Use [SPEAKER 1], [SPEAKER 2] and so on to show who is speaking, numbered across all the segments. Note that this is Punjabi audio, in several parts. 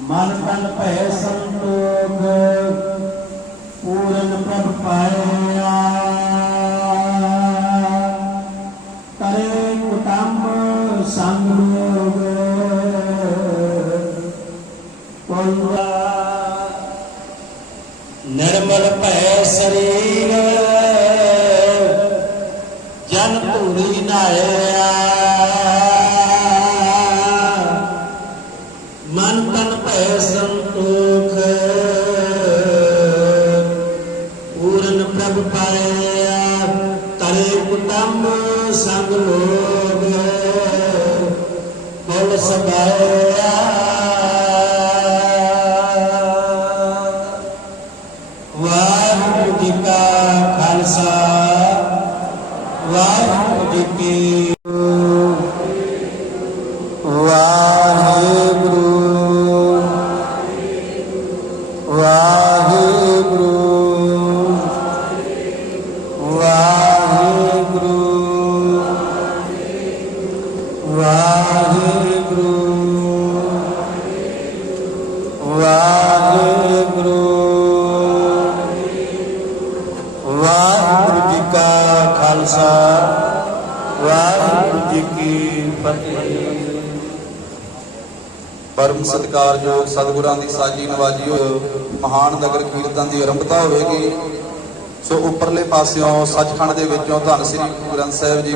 [SPEAKER 1] ਮਨ ਤਨ ਭੈ ਸੰਤੋਖ ਤਨ ਭੈ ਸੰਤੋਖ। ਪੂਰਨ ਪ੍ਰਭ ਪਾਇਆ ਤਰੇ ਕੁਟੰਬ ਸੰਗ ਲੋਗ ਕੁਲ ਸਗਾਇਆ ਖਾਲਸਾ, ਵਾਹਿਗੁਰੂ ਜੀ ਕੀ ਫਤਿਹ।
[SPEAKER 2] ਪਰਮ ਸਤਿਕਾਰਯੋਗ ਸਤਿਗੁਰਾਂ ਦੀ ਸਾਜੀ ਨਵਾਜੀ ਹੋਇਓ ਮਹਾਨ ਨਗਰ ਕੀਰਤਨ ਦੀ ਆਰੰਭਤਾ ਹੋਵੇਗੀ। ਸੋ ਉੱਪਰਲੇ ਪਾਸਿਓਂ ਸੱਚਖੰਡ ਦੇ ਵਿੱਚੋਂ ਧੰਨ ਸ੍ਰੀ ਗੁਰੂ ਗ੍ਰੰਥ ਸਾਹਿਬ ਜੀ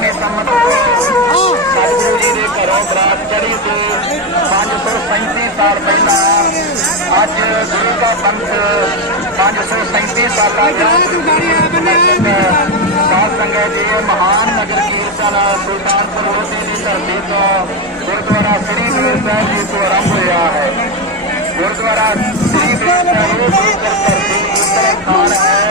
[SPEAKER 2] ਨੇ
[SPEAKER 3] ਸੰਮਤ ਸਤਿਗੁਰੂ ਜੀ ਦੇ ਘਰੋਂ ਬਰਾਤ ਚੜੀ ਤੇ 537 ਸਾਲ ਪਹਿਲਾਂ ਅੱਜ ਗੁਰੂ ਦਾ ਪੰਥ 537 ਸਾਲਾ ਸਾਧ ਸੰਗਤ ਜੀ ਮਹਾਨ ਨਗਰ ਕੀਰਤਨ ਸੁਲਤਾਨਪੁਰ ਲੋਧੀ ਦੀ ਧਰਤੀ ਤੋਂ ਗੁਰਦੁਆਰਾ ਸ੍ਰੀ ਗੁਰੂ ਸਾਹਿਬ ਜੀ ਤੋਂ ਆਰੰਭ ਹੋਇਆ ਹੈ ਗੁਰਦੁਆਰਾ ਸ੍ਰੀ ਗੁਰੂ ਸਾਹਿਬ ਜੀ ਦੀ ਧਰਤੀ ਉੱਤਰਾਖੰਡ ਹੈ